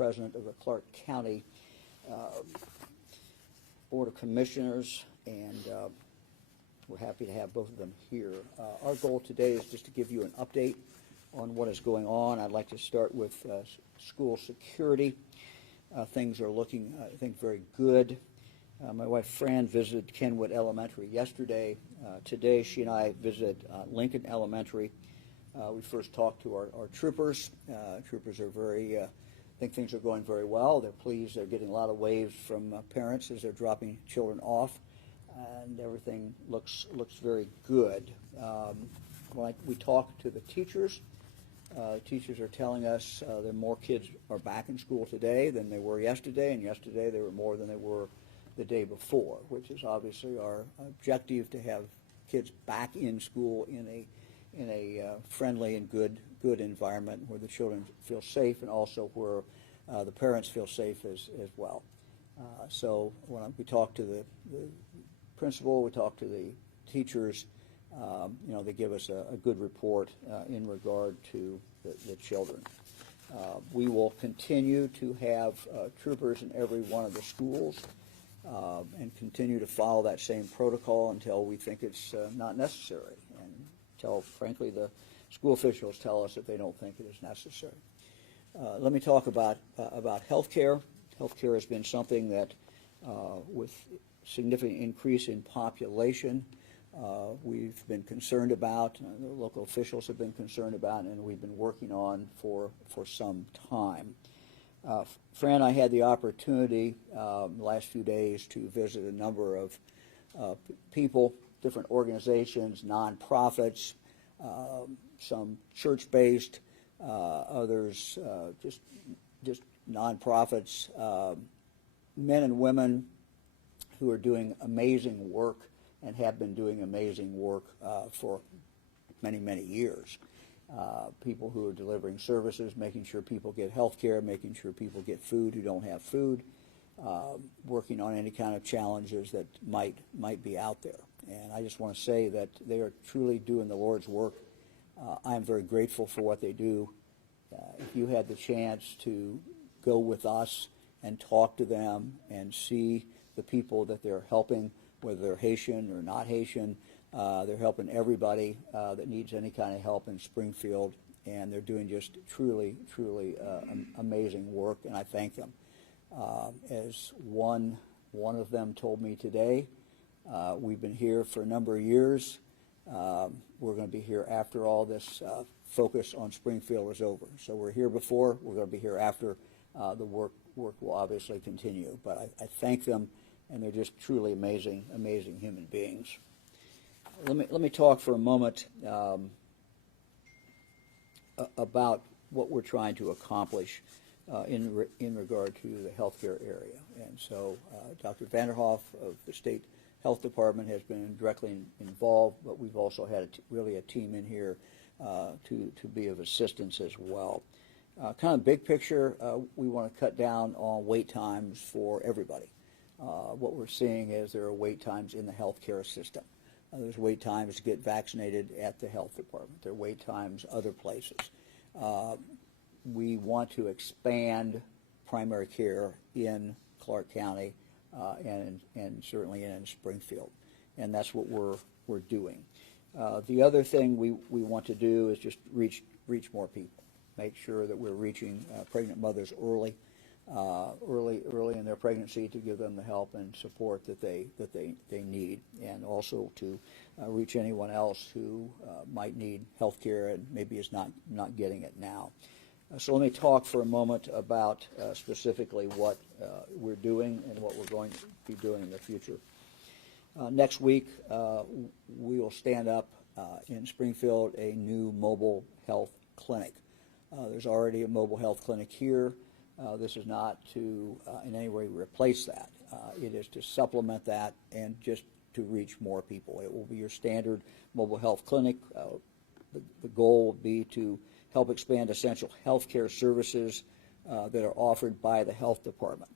president of the Clark County Board of Commissioners, and we're happy to have both of them here. Our goal today is just to give you an update on what is going on. I'd like to start with school security. Things are looking, I think, very good. My wife Fran visited Kenwood Elementary yesterday. Today she and I visited Lincoln Elementary. We first talked to our troopers. Troopers are very, I think things are going very well. They're pleased. They're getting a lot of waves from parents as they're dropping children off, and everything looks very good. When we talk to the teachers, teachers are telling us that more kids are back in school today than they were yesterday, and yesterday they were more than they were the day before, which is obviously our objective, to have kids back in school in a friendly and good environment where the children feel safe, and also where the parents feel safe as well. So when we talk to the principal, we talk to the teachers, they give us a good report in regard to the children. We will continue to have troopers in every one of the schools and continue to follow that same protocol until we think it's not necessary, and until, frankly, the school officials tell us that they don't think it is necessary. Let me talk about health care. Health care has been something that, with significant increase in population, we've been concerned about, the local officials have been concerned about, and we've been working on for some time. Fran and I had the opportunity the last few days to visit a number of people, different organizations, nonprofits, some church-based, others just nonprofits, men and women who are doing amazing work and have been doing amazing work for many years. People who are delivering services, making sure people get health care, making sure people get food who don't have food, working on any kind of challenges that might be out there. And I just want to say that they are truly doing the Lord's work. I am very grateful for what they do. If you had the chance to go with us and talk to them and see the people that they're helping, whether they're Haitian or not Haitian, they're helping everybody that needs any kind of help in Springfield, and they're doing just truly amazing work, and I thank them. As one of them told me today, we've been here for a number of years. We're going to be here after all this focus on Springfield is over. So we're here before, we're going to be here after. The work will obviously continue, but I thank them, and they're just truly amazing human beings. Let me talk for a moment about what we're trying to accomplish in regard to the healthcare area. And so Dr. Vanderhoff of the State Health Department has been directly involved, but we've also had really a team in here to be of assistance as well. Kind of big picture, we want to cut down on wait times for everybody. What we're seeing is there are wait times in the healthcare system. There's wait times to get vaccinated at the health department. There are wait times other places. We want to expand primary care in Clark County and certainly in Springfield, and that's what we're doing. The other thing we want to do is just reach more people. Make sure that we're reaching pregnant mothers early in their pregnancy, to give them the help and support that they need, and also to reach anyone else who might need health care and maybe is not getting it now. So let me talk for a moment about specifically what we're doing and what we're going to be doing in the future. Next week, we will stand up in Springfield a new mobile health clinic. There's already a mobile health clinic here. This is not to in any way replace that. It is to supplement that and just to reach more people. It will be your standard mobile health clinic. The goal will be to help expand essential health care services that are offered by the health department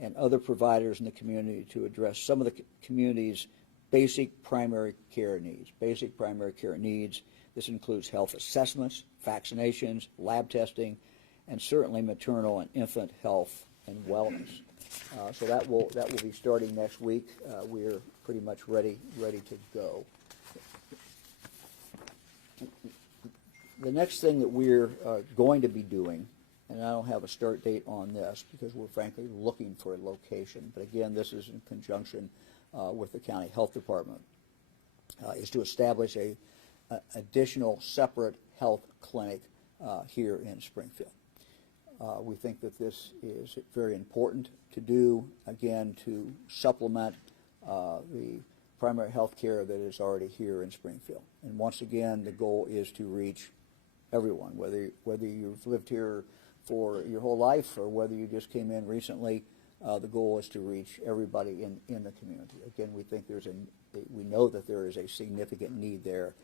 and other providers in the community to address some of the community's basic primary care needs. This includes health assessments, vaccinations, lab testing, and certainly maternal and infant health and wellness. So that will be starting next week. We're pretty much ready to go. The next thing that we're going to be doing, and I don't have a start date on this because we're frankly looking for a location, but again, this is in conjunction with the county health department, is to establish a additional separate health clinic here in Springfield. We think that this is very important to do, again, to supplement the primary health care that is already here in Springfield. And once again, the goal is to reach everyone, whether you've lived here for your whole life or whether you just came in recently. The goal is to reach everybody in the community. Again, we think we know that there is a significant need there,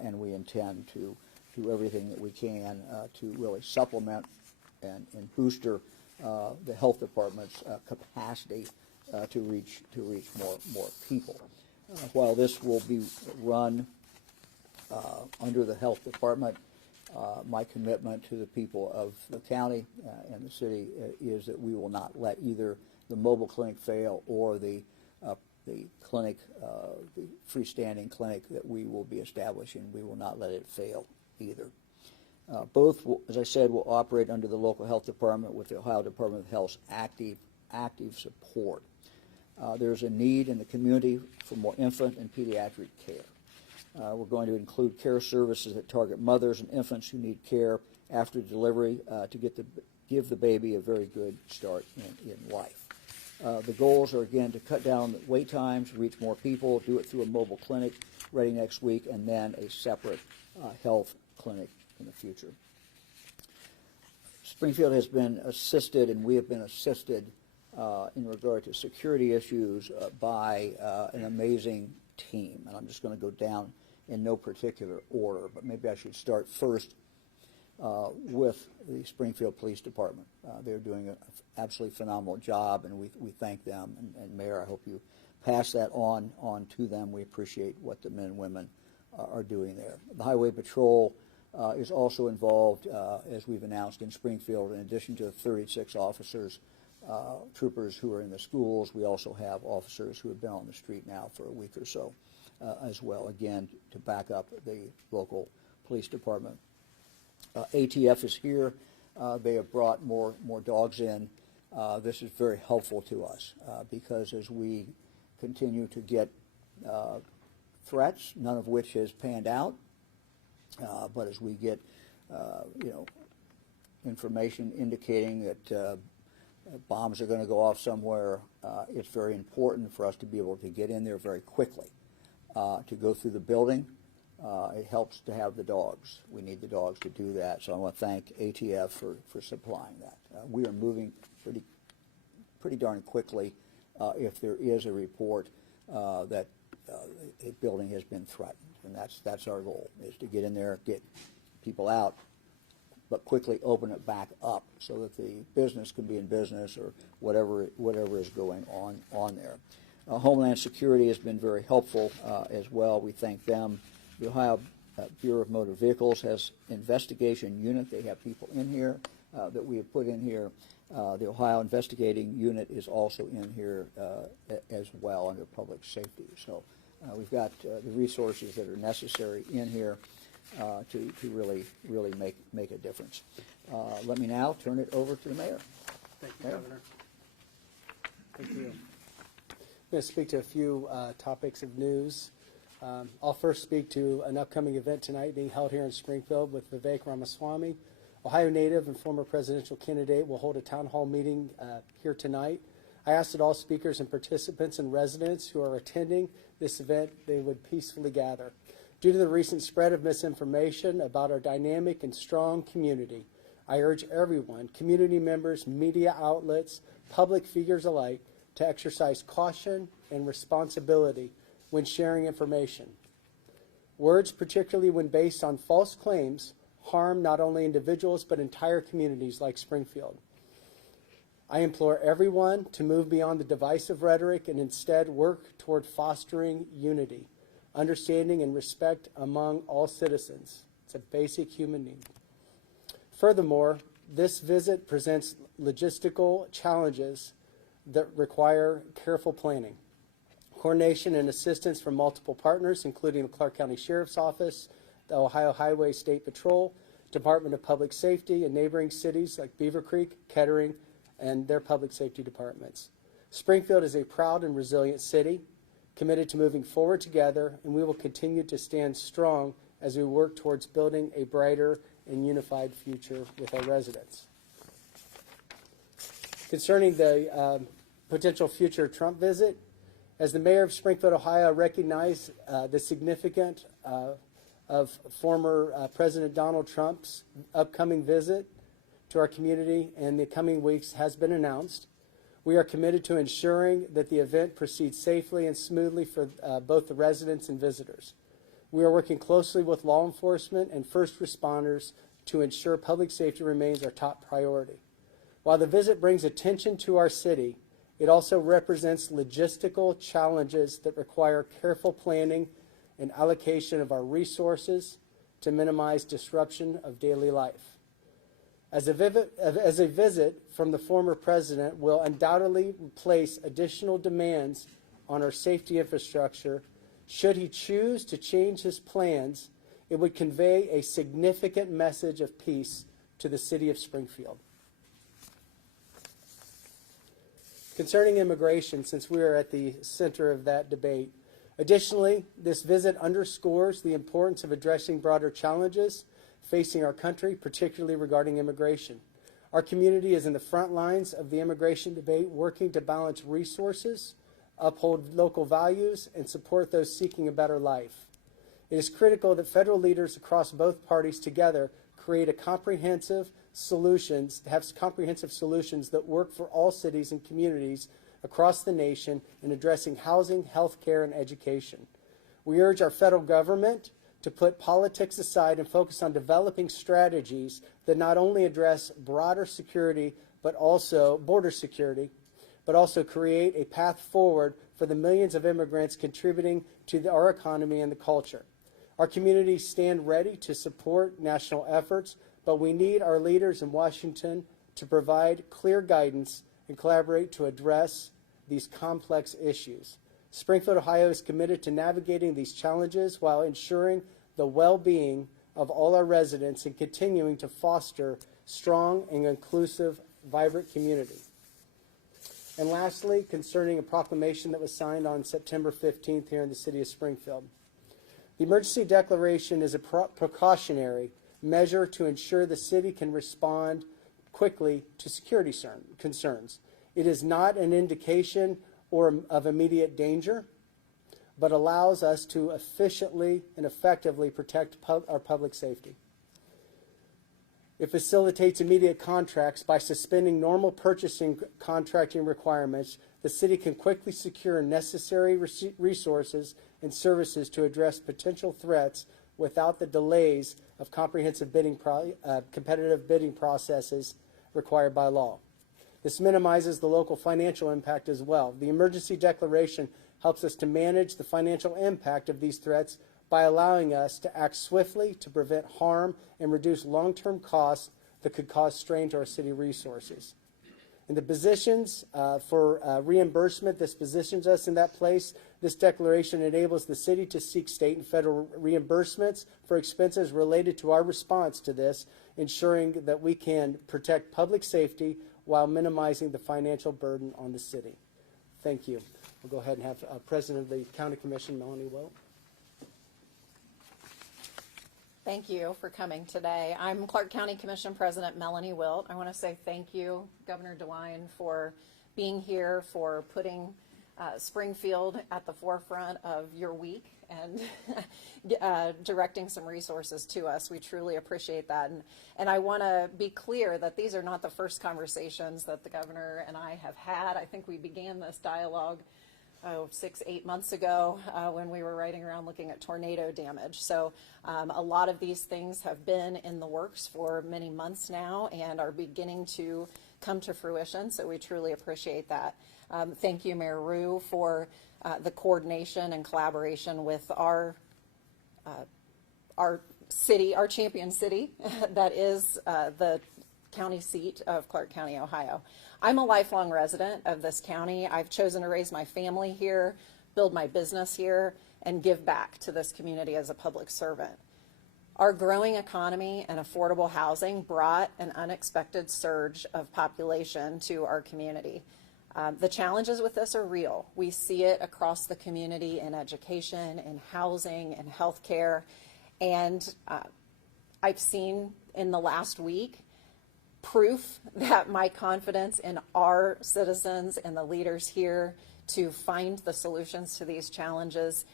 and we intend to do everything that we can to really supplement and booster the health department's capacity to reach more people. While this will be run under the health department, my commitment to the people of the county and the city is that we will not let either the mobile clinic fail or the clinic, the freestanding clinic that we will be establishing. We will not let it fail either. Both, as I said, will operate under the local health department with the Ohio Department of Health's active support. There's a need in the community for more infant and pediatric care. We're going to include care services that target mothers and infants who need care after delivery to give the baby a very good start in life. The goals are, again, to cut down the wait times, reach more people, do it through a mobile clinic ready next week, and then a separate health clinic in the future. Springfield has been assisted, and we have been assisted in regard to security issues by an amazing team. And I'm just going to go down in no particular order, but maybe I should start first with the Springfield Police Department. They're doing an absolutely phenomenal job, and we thank them. And Mayor, I hope you pass that on to them. We appreciate what the men and women are doing there. The Highway Patrol is also involved, as we've announced, in Springfield. In addition to the 36 officers, troopers who are in the schools, we also have officers who have been on the street now for a week or so as well, again, to back up the local police department. ATF is here. They have brought more dogs in. This is very helpful to us because as we continue to get threats, none of which has panned out, but as we get information indicating that bombs are going to go off somewhere, it's very important for us to be able to get in there very quickly. To go through the building, it helps to have the dogs. We need the dogs to do that, so I want to thank ATF for supplying that. We are moving pretty darn quickly if there is a report that a building has been threatened, and that's our goal, is to get in there, get people out, but quickly open it back up so that the business can be in business or whatever is going on there. Homeland Security has been very helpful as well. We thank them. The Ohio Bureau of Motor Vehicles has investigation unit. They have people in here that we have put in here. The Ohio Investigating Unit is also in here as well under public safety. So we've got the resources that are necessary in here to really make a difference. Let me now turn it over to the mayor. Thank you, Governor. Thank you. I'm going to speak to a few topics of news. I'll first speak to an upcoming event tonight being held here in Springfield with Vivek Ramaswamy. Ohio native and former presidential candidate will hold a town hall meeting here tonight. I asked that all speakers and participants and residents who are attending this event, they would peacefully gather. Due to the recent spread of misinformation about our dynamic and strong community, I urge everyone, community members, media outlets, public figures alike, to exercise caution and responsibility when sharing information. Words, particularly when based on false claims, harm not only individuals but entire communities like Springfield. I implore everyone to move beyond the divisive rhetoric and instead work toward fostering unity, understanding, and respect among all citizens. It's a basic human need. Furthermore, This visit presents logistical challenges that require careful planning, coordination and assistance from multiple partners, including the Clark County Sheriff's Office, the Ohio Highway State Patrol, Department of Public Safety, and neighboring cities like Beaver Creek, Kettering, and their public safety departments. Springfield is a proud and resilient city, committed to moving forward together, and we will continue to stand strong as we work towards building a brighter and unified future with our residents. Concerning the potential future Trump visit, as the mayor of Springfield, Ohio, recognized the significance of former President Donald Trump's upcoming visit to our community in the coming weeks has been announced. We are committed to ensuring that the event proceeds safely and smoothly for both the residents and visitors. We are working closely with law enforcement and first responders to ensure public safety remains our top priority. While the visit brings attention to our city, it also represents logistical challenges that require careful planning and allocation of our resources to minimize disruption of daily life. As a visit from the former president will undoubtedly place additional demands on our safety infrastructure, should he choose to change his plans, it would convey a significant message of peace to the city of Springfield. Concerning immigration, since we are at the center of that debate, additionally, this visit underscores the importance of addressing broader challenges facing our country, particularly regarding immigration. Our community is in the front lines of the immigration debate, working to balance resources, uphold local values, and support those seeking a better life. It is critical that federal leaders across both parties together create comprehensive solutions that work for all cities and communities across the nation in addressing housing, health care, and education. We urge our federal government to put politics aside and focus on developing strategies that not only address broader security, but also border security, but also create a path forward for the millions of immigrants contributing to our economy and the culture. Our communities stand ready to support national efforts, but we need our leaders in Washington to provide clear guidance and collaborate to address these complex issues. Springfield, Ohio is committed to navigating these challenges while ensuring the well-being of all our residents and continuing to foster strong and inclusive, vibrant community. And lastly, concerning a proclamation that was signed on September 15th here in the city of Springfield. The emergency declaration is a precautionary measure to ensure the city can respond quickly to security concerns. It is not an indication of immediate danger, but allows us to efficiently and effectively protect our public safety. It facilitates immediate contracts by suspending normal purchasing contracting requirements. The city can quickly secure necessary resources and services to address potential threats without the delays of comprehensive competitive bidding processes required by law. This minimizes the local financial impact as well. The emergency declaration helps us to manage the financial impact of these threats by allowing us to act swiftly to prevent harm and reduce long-term costs that could cause strain to our city resources. And the positions for reimbursement, this positions us in that place. This declaration enables the city to seek state and federal reimbursements for expenses related to our response to this, ensuring that we can protect public safety while minimizing the financial burden on the city. Thank you. We'll go ahead and have President of the County Commission, Melanie Wilt. Thank you for coming today. I'm Clark County Commission President Melanie Wilt. I want to say thank you, Governor DeWine, for being here, for putting Springfield at the forefront of your week and directing some resources to us. We truly appreciate that. And I want to be clear that these are not the first conversations that the governor and I have had. I think we began this dialogue 6-8 months ago when we were riding around looking at tornado damage. So a lot of these things have been in the works for many months now and are beginning to come to fruition. So we truly appreciate that. Thank you, Mayor Rue, for the coordination and collaboration with our city, our champion city, that is the county seat of Clark County, Ohio. I'm a lifelong resident of this county. I've chosen to raise my family here, build my business here, and give back to this community as a public servant. Our growing economy and affordable housing brought an unexpected surge of population to our community. The challenges with this are real. We see it across the community in education, in housing, in healthcare, and I've seen in the last week proof that my confidence in our citizens and the leaders here to find the solutions to these challenges,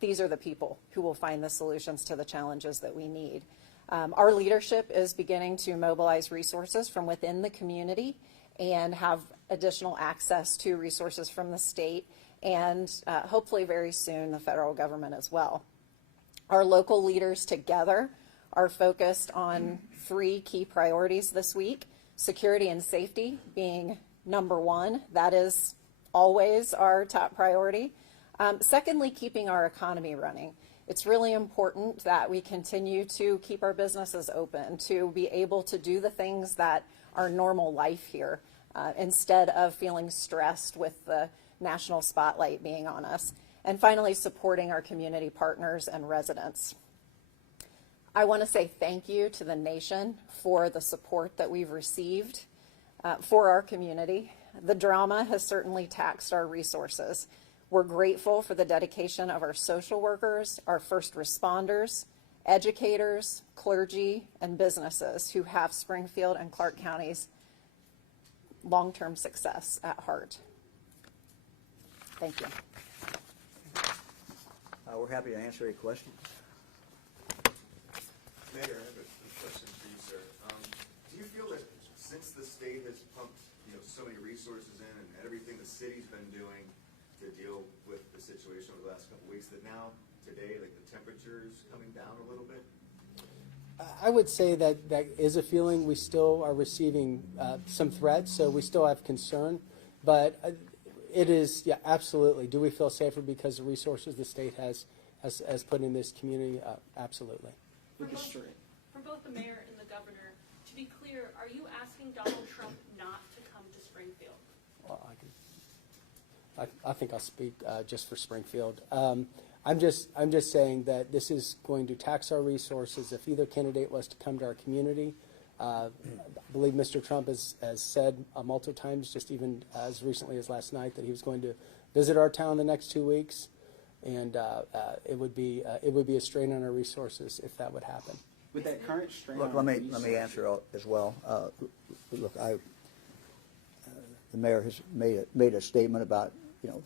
these are the people who will find the solutions to the challenges that we need. Our leadership is beginning to mobilize resources from within the community and have additional access to resources from the state and hopefully very soon the federal government as well. Our local leaders together are focused on 3 key priorities this week: security and safety being number 1. That is always our top priority. Secondly, keeping our economy running. It's really important that we continue to keep our businesses open, to be able to do the things that are normal life here, instead of feeling stressed with the national spotlight being on us. And finally, supporting our community partners and residents. I want to say thank you to the nation for the support that we've received for our community. The drama has certainly taxed our resources. We're grateful for the dedication of our social workers, our first responders, educators, clergy, and businesses who have Springfield and Clark County's long-term success at heart. Thank you. We're happy to answer any questions. Mayor, I have a question for you, sir. Do you feel that since the state has pumped, so many resources in and everything the city's been doing to deal with the situation over the last couple of weeks, that now, today, like the temperature's coming down a little bit? I would say that that is a feeling. We still are receiving some threats, so we still have concern. But it is, yeah, absolutely. Do we feel safer because of the resources the state has put in this community? Absolutely. For both the mayor and the governor, to be clear, are you asking Donald Trump not to come to Springfield? Well, I think I'll speak just for Springfield. I'm just saying that this is going to tax our resources if either candidate was to come to our community. I believe Mr. Trump has said multiple times, just even as recently as last night, that he was going to visit our town the next 2 weeks, and it would be a strain on our resources if that would happen. With that current strain Look, on let me answer as well. Look, the mayor has made a statement about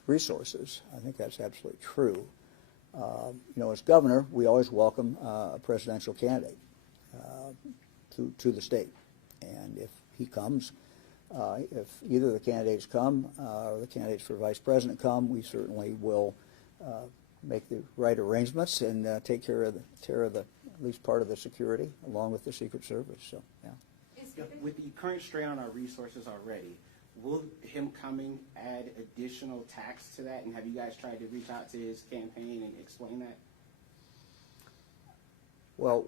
resources. I think that's absolutely true. As governor, we always welcome a presidential candidate to the state, and if he comes, if either of the candidates come or the candidates for vice president come, we certainly will make the right arrangements and take care of the at least part of the security along with the Secret Service. So, yeah. With the current strain on our resources already, will him coming add additional tax to that? And have you guys tried to reach out to his campaign and explain that? Well,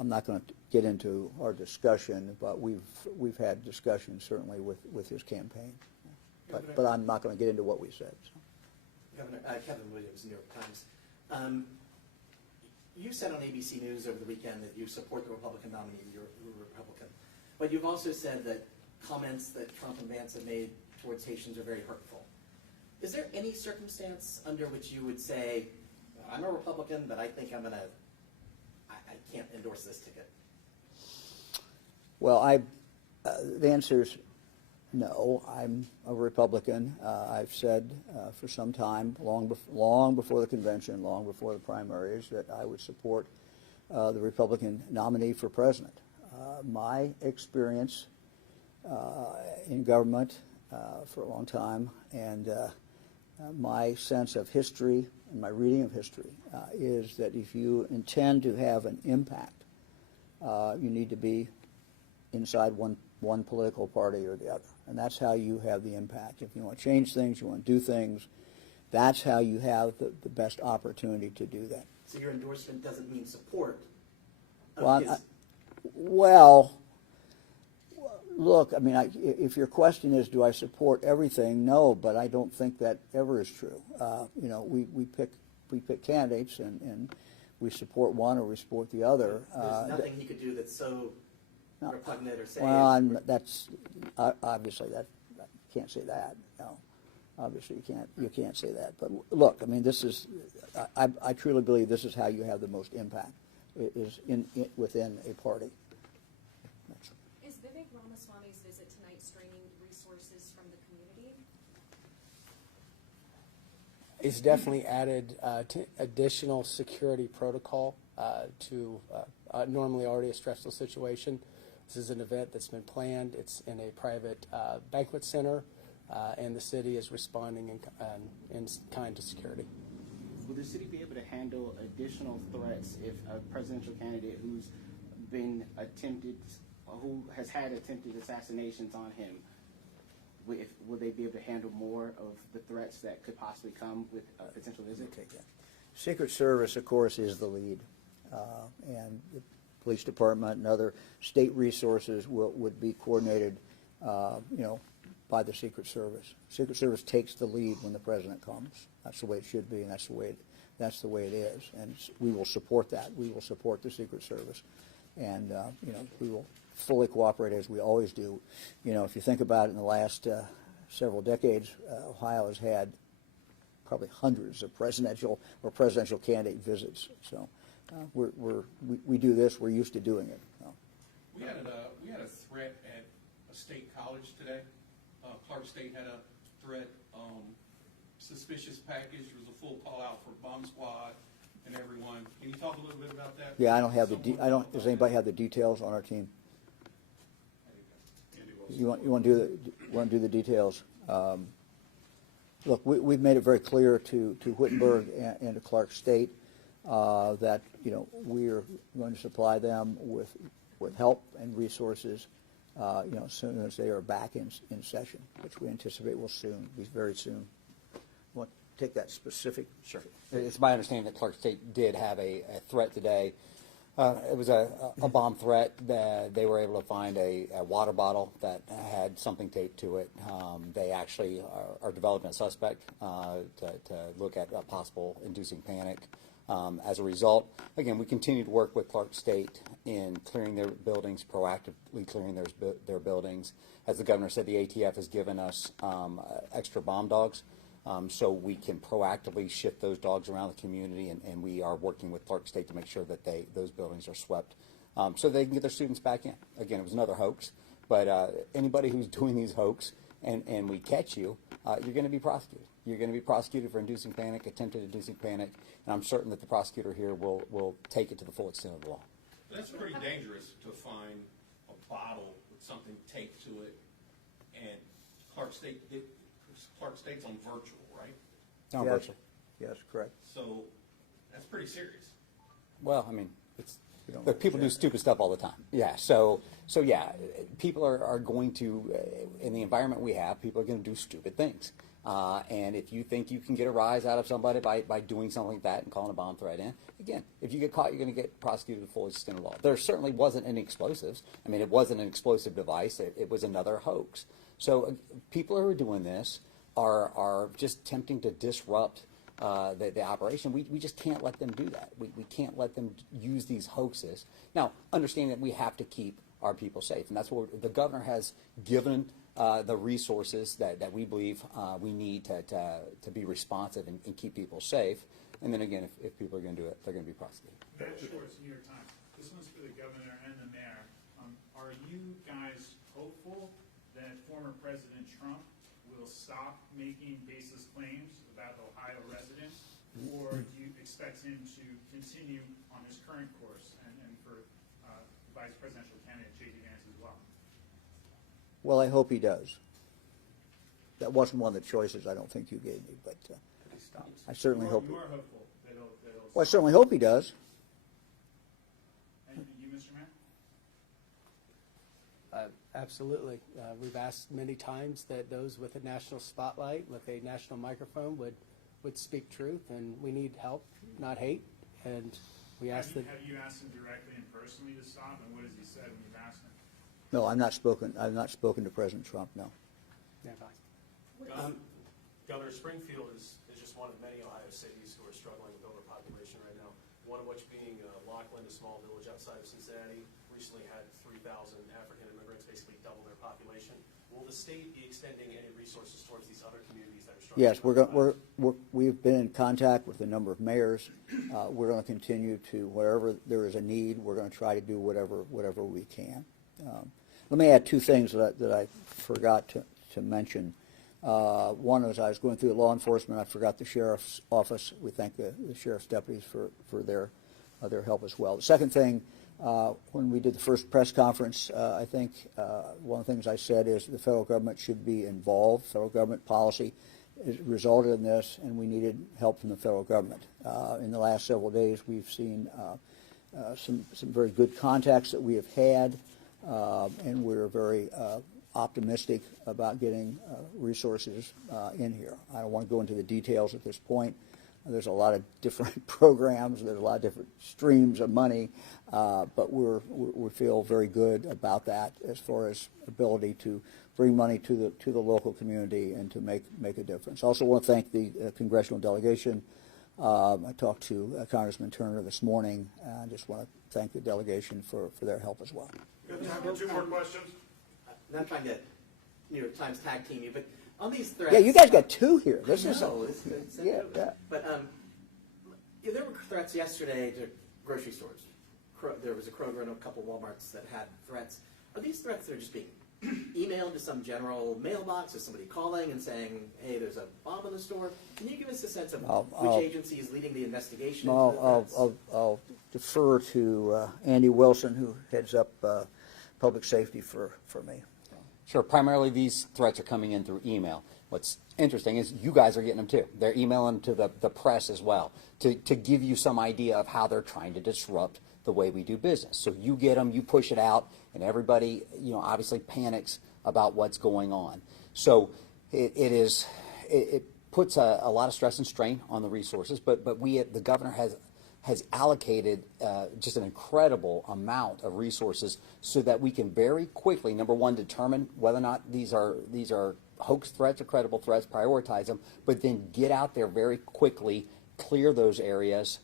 I'm not going to get into our discussion, but we've had discussions certainly with his campaign. But I'm not going to get into what we said. So. Governor Kevin Williams, New York Times. You said on ABC News over the weekend that you support the Republican nominee. You're a Republican. But you've also said that comments that Trump and Vance have made towards Haitians are very hurtful. Is there any circumstance under which you would say, I'm a Republican, but I think I can't endorse this ticket? Well, the answer is no. I'm a Republican. I've said for some time, long before the convention, long before the primaries, that I would support the Republican nominee for president. My experience in government for a long time and my sense of history and my reading of history is that if you intend to have an impact, you need to be inside one political party or the other. And that's how you have the impact. If you want to change things, you want to do things, that's how you have the best opportunity to do that. So your endorsement doesn't mean support Well, his- Well, look, I mean, if your question is, do I support everything? No, but I don't think that ever is true. You know, we pick candidates, and we support one or we support the other. There's nothing he could do that's so repugnant or say. Well, that's obviously that I can't say that. No, obviously you can't say that. But look, I mean, this is I truly believe this is how you have the most impact is within a party. Is Vivek Ramaswamy's visit tonight straining resources from the community? It's definitely added additional security protocol to normally already a stressful situation. This is an event that's been planned. It's in a private banquet center, and the city is responding in kind to security. Will the city be able to handle additional threats if a presidential candidate who has had attempted assassinations on him, will they be able to handle more of the threats that could possibly come with a potential visit? Take that. Secret Service, of course, is the lead, and the police department and other state resources would be coordinated, you know, by the Secret Service. Secret Service takes the lead when the president comes. That's the way it should be, and that's the way it is. And we will support that. We will support the Secret Service, and you know, we will fully cooperate as we always do. You know, if you think about it, in the last several decades, Ohio has had probably hundreds of presidential candidate visits. So we do this. We're used to doing it. So. We had a threat at a state college today. Clark State had a threat, suspicious package. There was a full call out for bomb squad and everyone. Can you talk a little bit about that? Yeah, I don't have does anybody have the details on our team? You want to do the details? Look, we've made it very clear to Wittenberg and to Clark State that, you know, we are going to supply them with help and resources, you know, as soon as they are back in session, which we anticipate will be very soon. You want to take that specific? Sure. It's my understanding that Clark State did have a threat today. It was a bomb threat. They were able to find a water bottle that had something taped to it. They actually are developing a suspect to look at a possible inducing panic. As a result, again, we continue to work with Clark State in clearing their buildings, proactively clearing their buildings. As the governor said, the ATF has given us extra bomb dogs. So we can proactively shift those dogs around the community, and we are working with Clark State to make sure that those buildings are swept so they can get their students back in. Again, it was another hoax, but anybody who's doing these hoax and we catch you, you're going to be prosecuted. You're going to be prosecuted for inducing panic, attempted inducing panic, and I'm certain that the prosecutor here will take it to the full extent of the law. That's pretty dangerous to find a bottle with something taped to it, and Clark State's on virtual, right? On Yes. virtual. Yes, correct. So that's pretty serious. Well, I mean, You don't but people do understand. stupid stuff all the time. Yeah. So yeah, people are going to, in the environment we have, people are going to do stupid things. And if you think you can get a rise out of somebody by doing something like that and calling a bomb threat in, again, if you get caught, you're going to get prosecuted to the full extent of the law. There certainly wasn't any explosives. I mean, it wasn't an explosive device. It was another hoax. So people who are doing this are just attempting to disrupt the operation. We just can't let them do that. We can't let them use these hoaxes. Now, understanding that we have to keep our people safe, and that's what the governor has given the resources that we believe we need to be responsive and keep people safe. And then again, if people are going to do it, they're going to be prosecuted. Matt Schwartz, New York Times. This one's for the governor and the mayor. Are you guys hopeful that former President Trump will stop making baseless claims about Ohio residents, or do you expect him to continue on his current course and for vice presidential candidate J.D. Vance as well? Well, I hope he does. That wasn't one of the choices I don't think you gave me, but I certainly hope. You are hopeful that he'll Well, I certainly hope he does. And you, Mr. Mayor? Absolutely. We've asked many times that those with a national spotlight, with a national microphone, would speak truth, and we need help, not hate. And We asked that. Have you asked him directly and personally to stop, and what has he said when you've asked him? No, I've not spoken to President Trump, no. Yeah, Governor, Springfield is just one of many Ohio cities who are struggling with overpopulation right now. One of which being Laughlin, a small village outside of Cincinnati, recently had 3,000 African immigrants, basically double their population. Will the state be extending any resources towards these other communities that are struggling? Yes, we've been in contact with a number of mayors. We're going to continue to, wherever there is a need, we're going to try to do whatever we can. Let me add two things that I forgot to mention. One is I was going through law enforcement. I forgot the sheriff's office. We thank the sheriff's deputies for their help as well. The second thing, when we did the first press conference, I think one of the things I said is the federal government should be involved. Federal government policy has resulted in this, and we needed help from the federal government. In the last several days, we've seen some very good contacts that we have had, and we're very optimistic about getting resources in here. I don't want to go into the details at this point. There's a lot of different programs. There's a lot of different streams of money, but we feel very good about that as far as ability to bring money to the local community and to make a difference. I also want to thank the congressional delegation. I talked to Congressman Turner this morning. I just want to thank the delegation for their help as well. We have time for 2 more questions. Not trying to New York Times tag team you, but on these threats. Yeah, you guys got 2 here. This is yeah. But there were threats yesterday to grocery stores. There was a Kroger and a couple Walmarts that had threats. Are these threats that are just being emailed to some general mailbox? Is somebody calling and saying, "Hey, there's a bomb in the store"? Can you give us a sense of which agency is leading the investigation? I'll defer to Andy Wilson, who heads up public safety for me. Sure. Primarily, these threats are coming in through email. What's interesting is you guys are getting them too. They're emailing to the press as well to give you some idea of how they're trying to disrupt the way we do business. So you get them, you push it out, and everybody, obviously panics about what's going on. So it puts a lot of stress and strain on the resources. But the governor has allocated just an incredible amount of resources so that we can very quickly, number one, determine whether or not these are hoax threats or credible threats, prioritize them, but then get out there very quickly, clear those areas,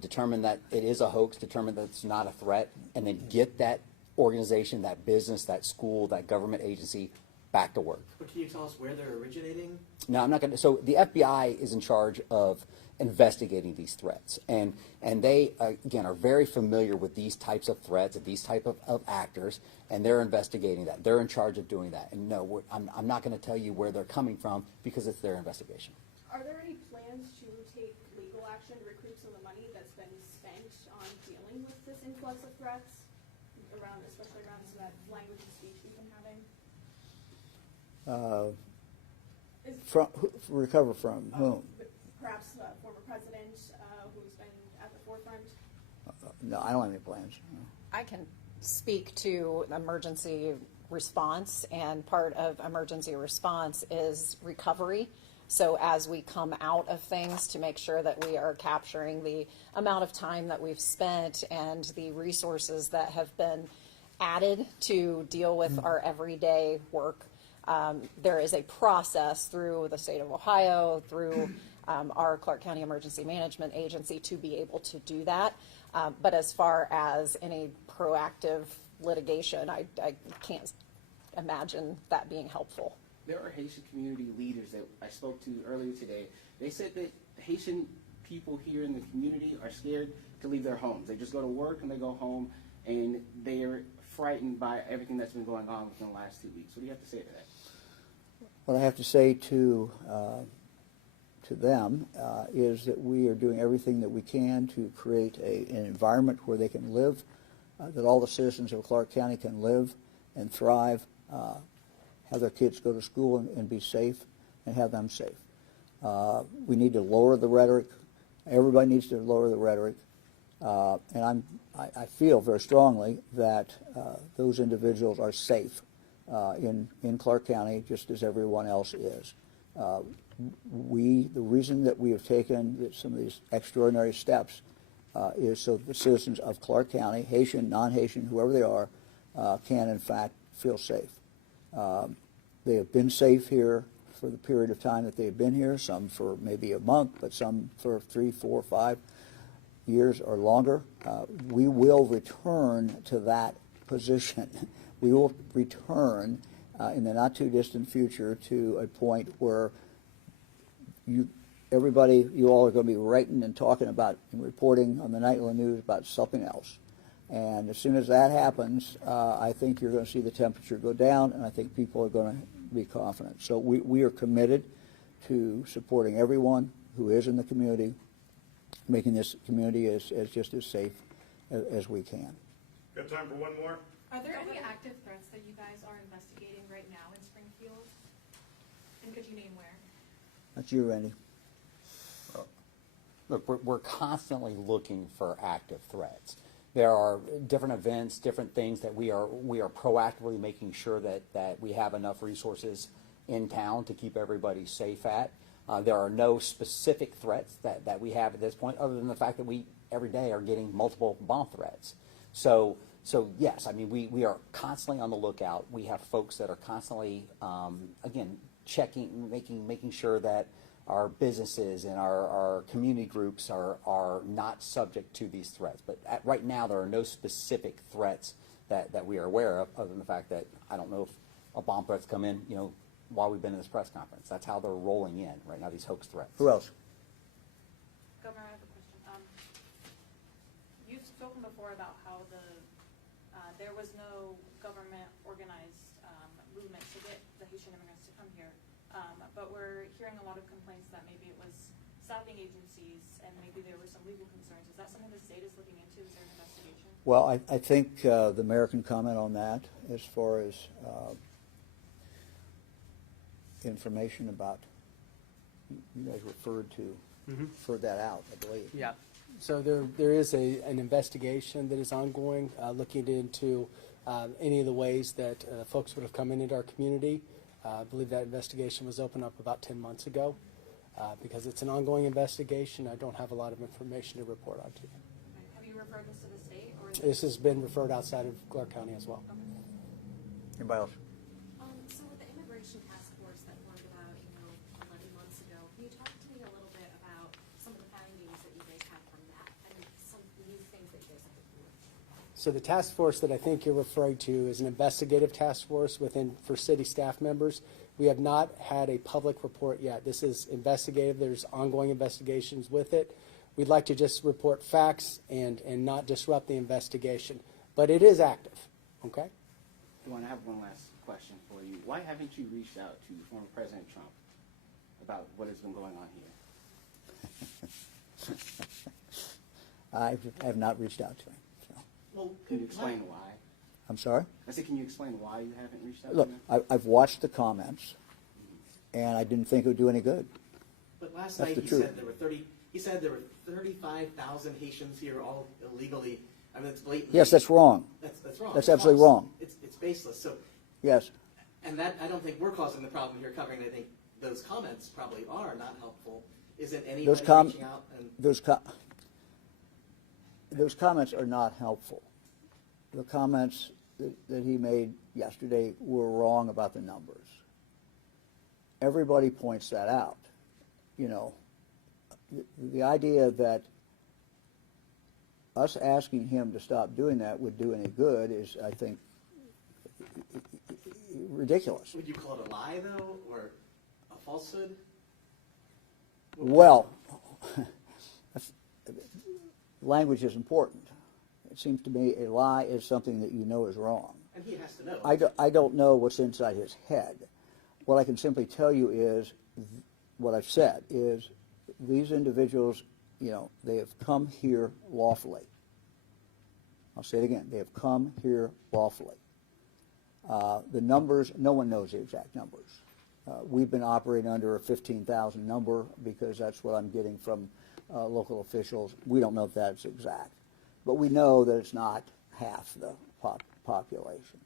determine that it is a hoax, determine that it's not a threat, and then get that organization, that business, that school, that government agency back to work. But can you tell us where they're originating? No, I'm not going to. So the FBI is in charge of investigating these threats, and they again are very familiar with these types of threats and these type of actors, and they're investigating that. They're in charge of doing that. And no, I'm not going to tell you where they're coming from because it's their investigation. Are there any plans to take legal action to recoup some of the money that's been spent on dealing with this influx of threats, especially around some of that language and speech we've been having? Recover from whom? Perhaps the former president who's been at the forefront? No, I don't have any plans. I can speak to emergency response, and part of emergency response is recovery. So as we come out of things, to make sure that we are capturing the amount of time that we've spent and the resources that have been added to deal with our everyday work. There is a process through the state of Ohio, through our Clark County Emergency Management Agency to be able to do that. But as far as any proactive litigation, I can't imagine that being helpful. There are Haitian community leaders that I spoke to earlier today. They said that Haitian people here in the community are scared to leave their homes. They just go to work and they go home, and they're frightened by everything that's been going on within the last 2 weeks. What do you have to say to that? What I have to say to them is that we are doing everything that we can to create an environment where they can live, that all the citizens of Clark County can live and thrive, have their kids go to school and be safe, and have them safe. We need to lower the rhetoric. Everybody needs to lower the rhetoric. And I feel very strongly that those individuals are safe in Clark County, just as everyone else is. The reason that we have taken some of these extraordinary steps is so the citizens of Clark County, Haitian, non-Haitian, whoever they are, can in fact feel safe. They have been safe here for the period of time that they've been here, some for maybe a month, but some for 3, 4, 5 years or longer. We will return to that position. We will return in the not too distant future to a point where you all are going to be writing and talking about and reporting on the nightly news about something else. And as soon as that happens, I think you're going to see the temperature go down, and I think people are going to be confident. So we are committed to supporting everyone who is in the community, making this community as just as safe as we can. Got time for one more? Are there any active threats that you guys are investigating right now in Springfield? And could you name where? That's you, Randy. Look, we're constantly looking for active threats. There are different events, different things that we are proactively making sure that we have enough resources in town to keep everybody safe at. There are no specific threats that we have at this point, other than the fact that we every day are getting multiple bomb threats. So yes, I mean we are constantly on the lookout. We have folks that are constantly again checking, making sure that our businesses and our community groups are not subject to these threats. But right now, there are no specific threats that we are aware of, other than the fact that I don't know if a bomb threat's come in, while we've been in this press conference. That's how they're rolling in right now, these hoax threats. Who else? Governor, I have a question. You've spoken before about how there was no government organized movement to get the Haitian immigrants to come here. But we're hearing a lot of complaints that maybe it was staffing agencies and maybe there were some legal concerns. Is that something the state is looking into? Is there an investigation? Well, I think the mayor can comment on that as far as information about, you guys referred that out, I believe. Yeah. So there is an investigation that is ongoing, looking into any of the ways that folks would have come into our community. I believe that investigation was opened up about 10 months ago. Because it's an ongoing investigation, I don't have a lot of information to report on to you. Have you referred this to the state? Or This has been referred outside of Clark County as well. Anybody else? So with the immigration task force that formed about 11 months ago, can you talk to me a little bit about some of the findings that you guys have from that and some new things that you guys have implemented? So the task force that I think you're referring to is an investigative task force for city staff members. We have not had a public report yet. This is investigative. There's ongoing investigations with it. We'd like to just report facts and not disrupt the investigation. But it is active, okay? DeWine, I have one last question for you. Why haven't you reached out to former President Trump about what has been going on here? I have not reached out to him. So. Well, Can you explain why? I'm sorry? I said, can you explain why you haven't reached out Look, to him? I've watched the comments, and I didn't think it would do any good. But last That's night the he truth. said there were 30. He said there were 35,000 Haitians here, all illegally. I mean, it's blatant. Yes, that's wrong. That's wrong. That's It's absolutely false. wrong. It's baseless. So, Yes. and that I don't think we're causing the problem here. Covering, I think those comments probably are not helpful. Isn't anybody reaching out and Those comments are not helpful. The comments that he made yesterday were wrong about the numbers. Everybody points that out. The idea that us asking him to stop doing that would do any good is, I think, ridiculous. would you call it a lie though, or a falsehood? Well, language is important. It seems to me a lie is something that you know is wrong. And he has to know. I don't know what's inside his head. What I can simply tell you is, what I've said is, these individuals, they have come here lawfully. I'll say it again. They have come here lawfully. The numbers, no one knows the exact numbers. We've been operating under a 15,000 number because that's what I'm getting from local officials. We don't know if that's exact. But we know that it's not half the population.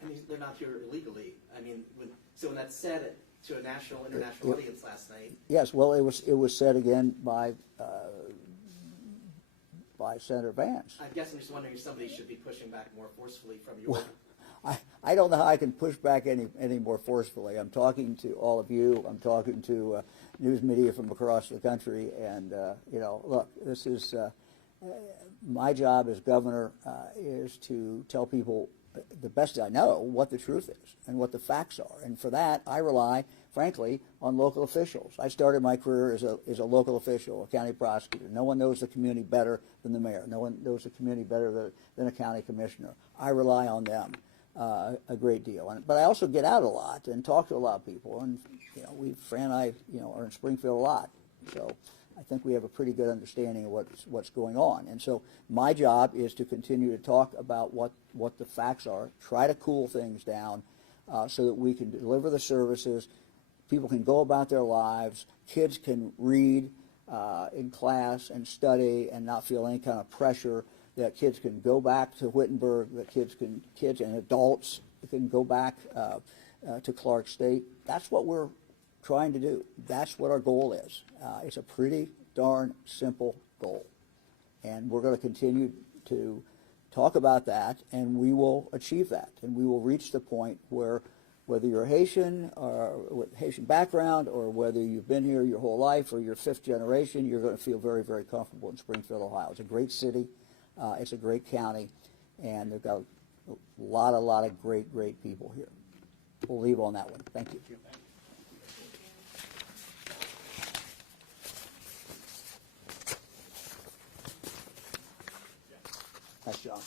And they're not here illegally. I mean, when that's said to a international audience last night. Yes, well, it was said again by by Senator Vance. I guess I'm just wondering if somebody should be pushing back more forcefully from your. I don't know how I can push back any more forcefully. I'm talking to all of you. I'm talking to news media from across the country. And, look, this is my job as governor is to tell people the best I know what the truth is and what the facts are. And for that, I rely, frankly, on local officials. I started my career as a local official, a county prosecutor. No one knows the community better than the mayor. No one knows the community better than a county commissioner. I rely on them a great deal. But I also get out a lot and talk to a lot of people. And, Fran and I, are in Springfield a lot. So I think we have a pretty good understanding of what's going on. And so my job is to continue to talk about what the facts are, try to cool things down so that we can deliver the services, people can go about their lives, kids can read in class and study and not feel any kind of pressure, that kids can go back to Wittenberg, that kids and adults can go back to Clark State. That's what we're trying to do. That's what our goal is. It's a pretty darn simple goal. And we're going to continue to talk about that, and we will achieve that. And we will reach the point where whether you're Haitian or with Haitian background or whether you've been here your whole life or you're fifth generation, you're going to feel very, very comfortable in Springfield, Ohio. It's a great city. It's a great county. And they've got a lot of great, great people here. We'll leave on that one. Thank you. Nice job.